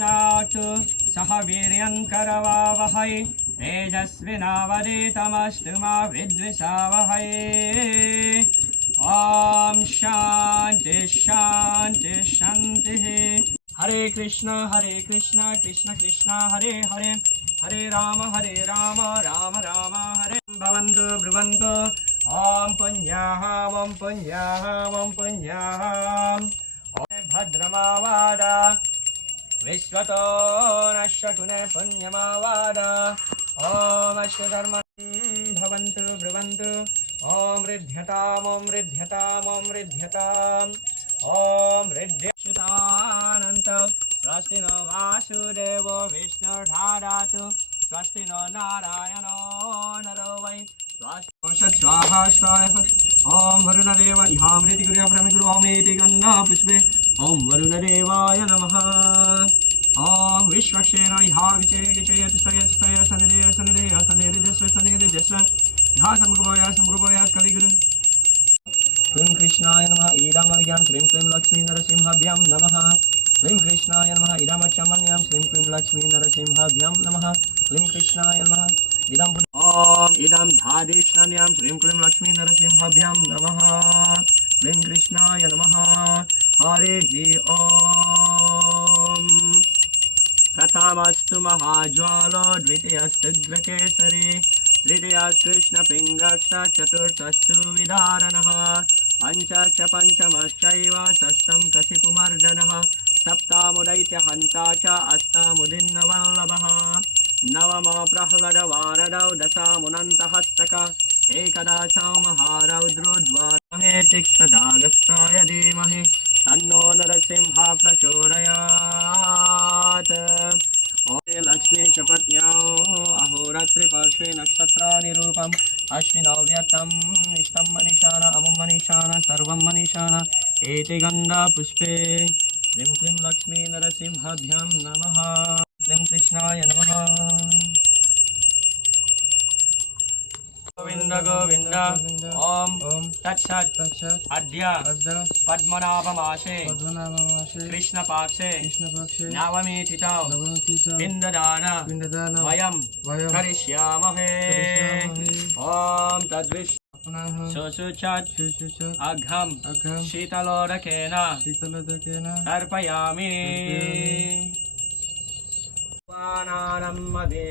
पुनातु सह वीर्यङ्करवावहै तेजस्विनावधीतमस्तु मा विद्विषावहै। ॐ शान्ति शान्ति शान्तिः। हरे कृष्ण कृष्ण कृष्ण हरे हरे, हरे राम राम राम हरे भवन्तु ब्रुवन्तु। ॐ पुण्याः ॐ पुण्याः ॐ पुण्याः। ॐ भद्रमावाड विश्वतो नश्यकुने पुण्यमावाड। ॐ अश्वकर्म भवन्तु ब्रुवन्तु। ॐ ऋध्यताम् ॐ ऋध्यताम् ॐ ऋध्यताम्। ॐ ऋध्यच्युतानन्त स्वस्ति नो वासुदेवो विष्णुर्धारातु स्वस्ति नो नारायणो नरो वै स्वस्ति स्वाहा स्वाहा। ॐ वरुणदेव इहामृति गुरुया प्रमिगुरु ओमेति गन्धा पुष्पे ॐ वरुणदेवाय नमः। ॐ विश्वक्षेण इहाविचे गिचयत् स्तयत् स्तय सनिदेय सनिदेय सनिरिदस्व सनिरिदस्व इहा सम्भवया कलिगुरु। क्लीं कृष्णाय नमः ईडामर्यां श्रीं क्लीं लक्ष्मी नरसिंहाभ्यां नमः। क्लीं कृष्णाय नमः इडामच्चामन्यां श्रीं क्लीं लक्ष्मी नरसिंहाभ्यां नमः। क्लीं कृष्णाय नमः इदं ॐ इदं धादिष्णान्यां श्रीं क्लीं लक्ष्मी नरसिंहाभ्यां नमः। क्लीं कृष्णाय नमः। हरिः ॐ। प्रथमस्तु महाज्वालो द्वितीयस्तुग्रकेसरी तृतीयकृष्णपिङ्गक्ष चतुर्थस्तु विदारणः पञ्चश्च पञ्चमश्चैव षष्ठं कशिपुमर्दनः सप्तमुदैत्यहन्ता च अष्टमुदिन्नवल्लभः नवमो प्रह्लादवारदौ दशमुनन्तहस्तक एकदशौ महारौद्रो द्वारमहे तीक्ष्णदागस्ताय धीमहि तन्नो नरसिंहः प्रचोदयात्। लक्ष्मी शपथ्यौ अहोरात्रि पार्श्वे नक्षत्रानिरूपम् अश्विनौ व्यक्तम् इष्टं मनीषाण अमुं मनीषाण सर्वं मनीषाण एति गन्धा पुष्पे। क्लीं क्लीं लक्ष्मी नरसिंहाभ्यां नमः। क्लीं कृष्णाय नमः। गोविंद गोविंद। ओम तत्सत् अद्य पद्मनाभमासे कृष्णपक्षे नवमी तिथौ पिण्डदान वयं करिष्यामहे। ॐ तद्विष्णु सुषुचात् अघं शीतलोदकेन तर्पयामि।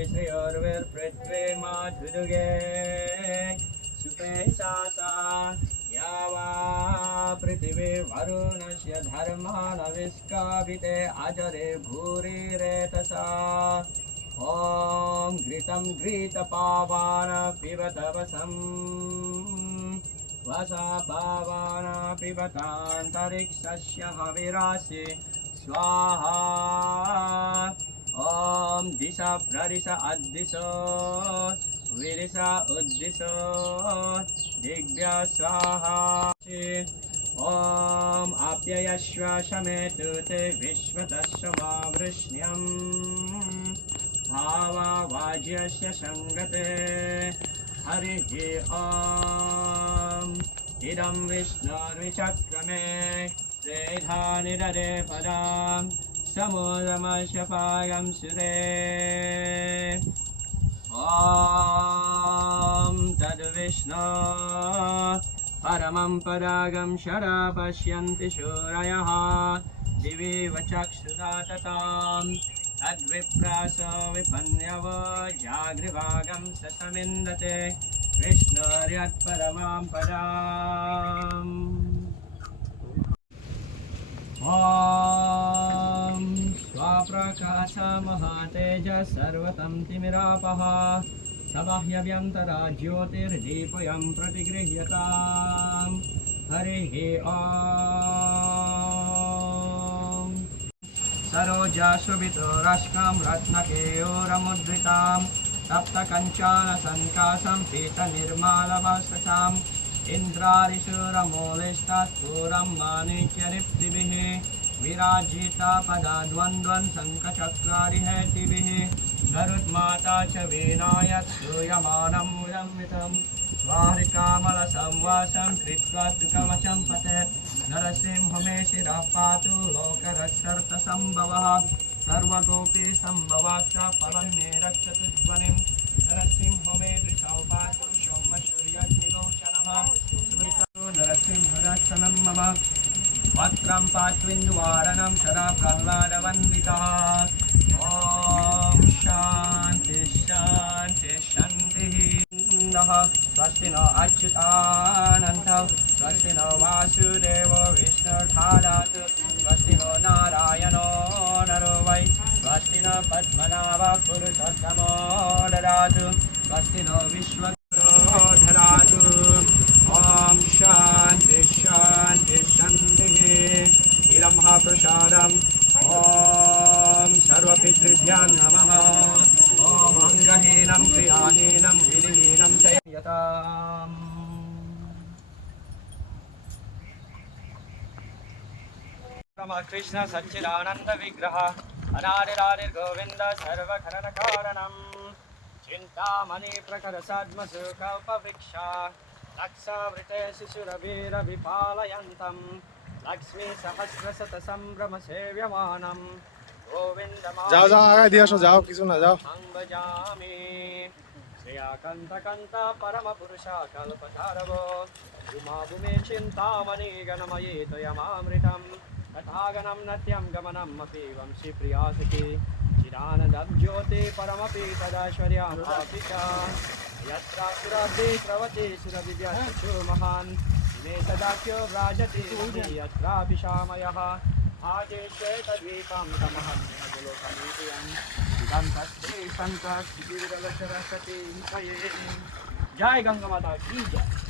श्रेयोर्विर्पृथ्वी मातृजुगे सुपेशासा यावा पृथिवी वरुणस्य धर्मानविष्काभिते अजरे भूरिरेतसा। ॐ घृतं घृतपावान पिबत वसं वसा पावान पिबतान्तरिक्षस्य हविरासि स्वाहा। ॐ दिशा प्रदिश अद्दिशो विदिश उद्दिशो दिग्भ्य स्वाहा। ॐ आप्ययश्व शमेतु ते विश्वतश्वमावृष्ण्यं भावावाज्यस्य सङ्गते। हरिः ॐ। इदं विष्णुर्विचक्रमे त्रेधानि ददे पदां समुद्रमशपायं सुरे। ॐ तद्विष्णु परमं परागं शरा पश्यन्ति शूरयः दिवि वचक्षुषा ततां तद्विप्रासो विपन्यवो जागृभागं ससमिन्दते विष्णुर्यत्परमां पदाम्। ॐ स्वाप्रकाश महातेज सर्वतं तिमिरापः सबाह्यभ्यन्तरा ज्योतिर्दीपयं प्रतिगृह्यताम्। हरिः ॐ। सरोजाशुभितोरश्कं रत्नकेयूरमुद्रितां सप्तकञ्चानसङ्कासं पीतनिर्मालभाससाम् इन्द्रारिशूरमूलिष्ठस्फुरं माणिक्यदीप्तिभिः विराजिता पदाद्वन्द्वन् शङ्खचक्रारिहेतिभिः गरुत्माता च वीणायत् श्रूयमानं विरमितं स्वारिकामलसंवासं कृत्वा त्रिकवचं पतेत् नरसिंह मे शिरः पातु लोकरक्षर्थसम्भवः सर्वगोपी संभवाक्ष फलं मे रक्षतु ध्वनिं नरसिंहो मे दृशौपातु सौम्यसूर्यग्निलोचनः सुवृतो नरसिंहदर्शनं मम वक्त्रं पात्विन्दुवारणं सदा प्रह्लादवन्दितः ॐ शान्ति शान्ति शान्तिः स्वस्ति नो अच्युतानन्तः स्वस्ति नो वासुदेवो विष्णुर्धादातु स्वस्ति नो नारायणो नरो वै स्वस्ति नो पद्मनाभः पुरुषोत्तमो ददातु स्वस्ति नो विश्वगुरो ददातु ॐ शान्ति शान्ति शान्तिः इदं महाप्रसादम् ॐ सर्वपितृभ्यां नमः ॐ अङ्गहीनं क्रियाहीनं विधिहीनं च यताम् कृष्ण सच्चिदानंद विग्रह अनादिरादिर्गोविंद सर्वखननकारणं चिन्तामणि प्रकर सद्मसुकल्पवृक्ष लक्षावृते शिशुरभिरभिपालयन्तं लक्ष्मी सहस्रशत संभ्रम सेव्यमानं जाओ जाओ आगे दिया सो जाओ किसु ना जाओ भजामि श्रेयाकंत परम पुरुषा कल्पतारवो उमा भूमे चिन्तामणि गणमये त्वयमामृतं तथागनं नत्यं गमनम् अपि वंशी प्रियासति चिदानन्दं ज्योति परमपि तदैश्वर्यमपि च यत्र सुरभि स्रवति सुरभिव्यश्चु महान् मे तदाख्यो व्राजति यत्राभिशामयः आदेशेतद्वीपं तमहं गुलोकमीयम् इदं तस्ते सन्तस्थितिर्दलचरसति जय गंगा माता की जय।